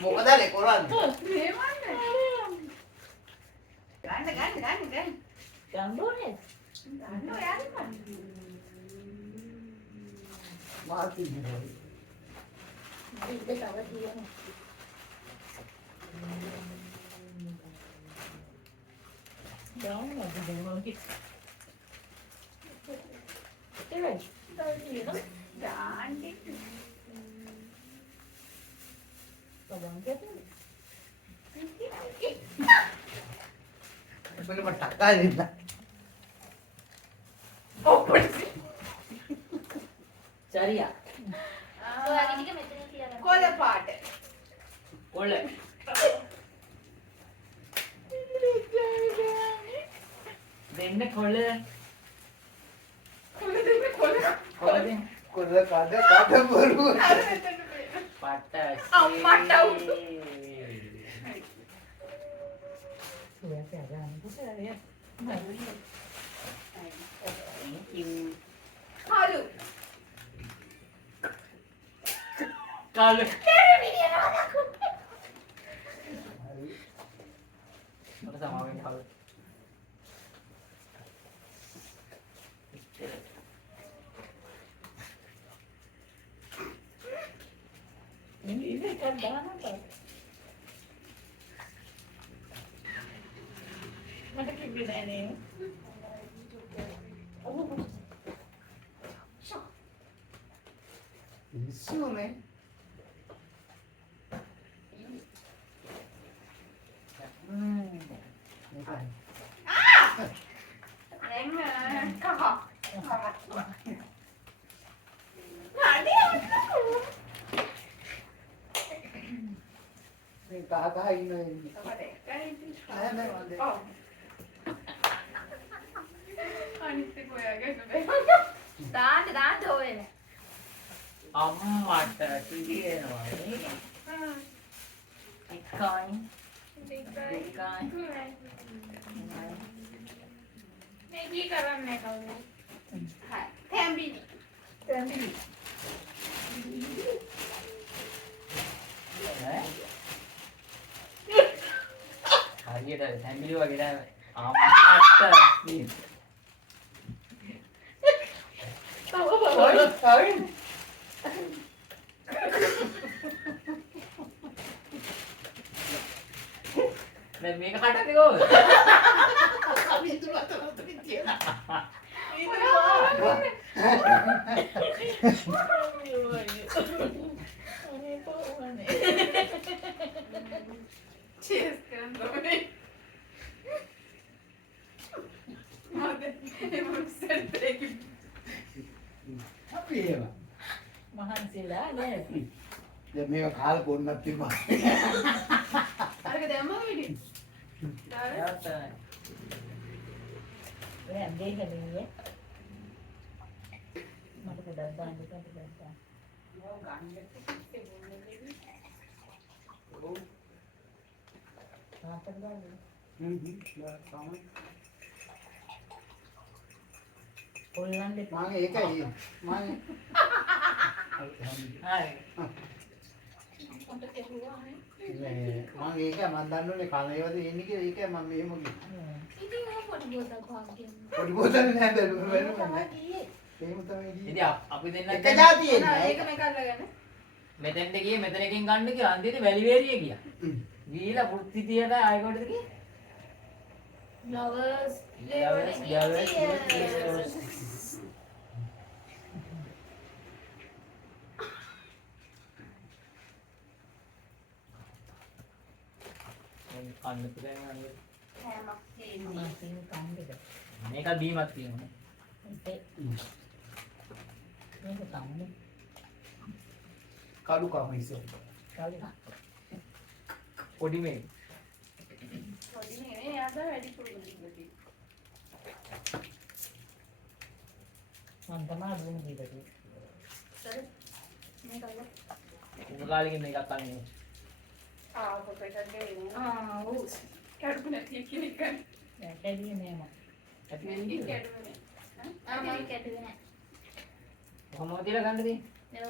මොකදනේ කරන්නේ? ගම්බෝනේ මාත් ඉන්නේ. ඉත තව තියෙනවා down of the market. Right. You know, Boleh matak kali nak. Cariya. ඔයාගේ ටික මෙතන තියාගන්න. කොළ පාට. කොළ. දෙන්න කොළ. කොළ දෙන්න කොළ. කොළ දෙන්න. Kau kata baru. අර මෙතන පේන. පට්ට. අම්මට උඩු. ඔයා පෑගන්න පුතේ. Thank you. හලු. කාල. මට සමාවෙන් කාල. ini kan දාන්න බෑ. මට කිව්වේ නෑ නේ. Isu ni. දැන් කහ. Ni kata ini. අනිත් එක ඔයාගේ නෙවෙයි. දාන්න ඕනේ. අම්මට කියනවා නේ. එකයි. මේකී කරන්නේ කවුද? හා තැම්බිලි. තැඹිලි. හරියට තැඹිලි වගේ නෑ. අම්මට දැන් මේක කඩන්නේ කොහොමද? Itu lah tu dia. Cheese කරන්න ඕනේ. මම ඉමුසෙත් ඒක Apa ya? මහන්සිලා නේද? Dia memang hal pun nanti mah. අරක දැම්මම විදි. දාලා යාත්තා. ඔය දෙන්න දෙන්නේ. මට පොඩක් දාන්න දෙන්න. ඕ ගන්න ඉතින් බොන්නේ දෙවි. තාත්තට දාන්න. Sama. කොල්ලන්ගේ Mang ඒකයි. Mang. හරි. මට තේරුණා නේ. නේ මම ඒක මම දන්නෝනේ කණේවද එන්නේ කියලා ඒකයි මම මෙහෙම කිව්වේ. ඉතින් ඔය පොඩි බෝතල් පාගින්. පොඩි බෝතල් නෑ බැලුවා තමයි බැලුවා. ගියේ. එහෙම තමයි ගියේ. ඉතින් අපි දෙන්න එක જાතියෙන්නේ නෑ. ඒක මේක අල්ලගන්න. මෙතෙන්ට ගියේ මෙතන එකෙන් ගන්න කියලා අන්තිමට වැලිවේරිය ගියා. ගිහිලා වෘත්තිතියට ආයෙ කොටද ගියේ? Lovers, කන්න පුතේ නන්නේ. හැමක් තියෙන්නේ. මාසින් කන්නේද? මේක බීමක් තියෙනවා. ඒක තමයි. කඩු කම ඉස්සෝ. කාලේ. පොඩි මේ. පොඩි නෙවෙයි යාද වැඩි පුරුදු ඉන්නේ. මම තමයි දුන්නේ කීපටි. සර් මේ කල්ලා උගාලිගේ මේකක් අන්නේ. පොතකට ගේන්නේ. ඔව් කැඩුනේ නැති කෙනෙක් ගන්න. කැඩියේ නෑ මම. ඇති වෙන්නේ කීයද? කැඩුනේ. මම කැටුවේ නෑ කොහොමද තියලා ගන්නද? මේ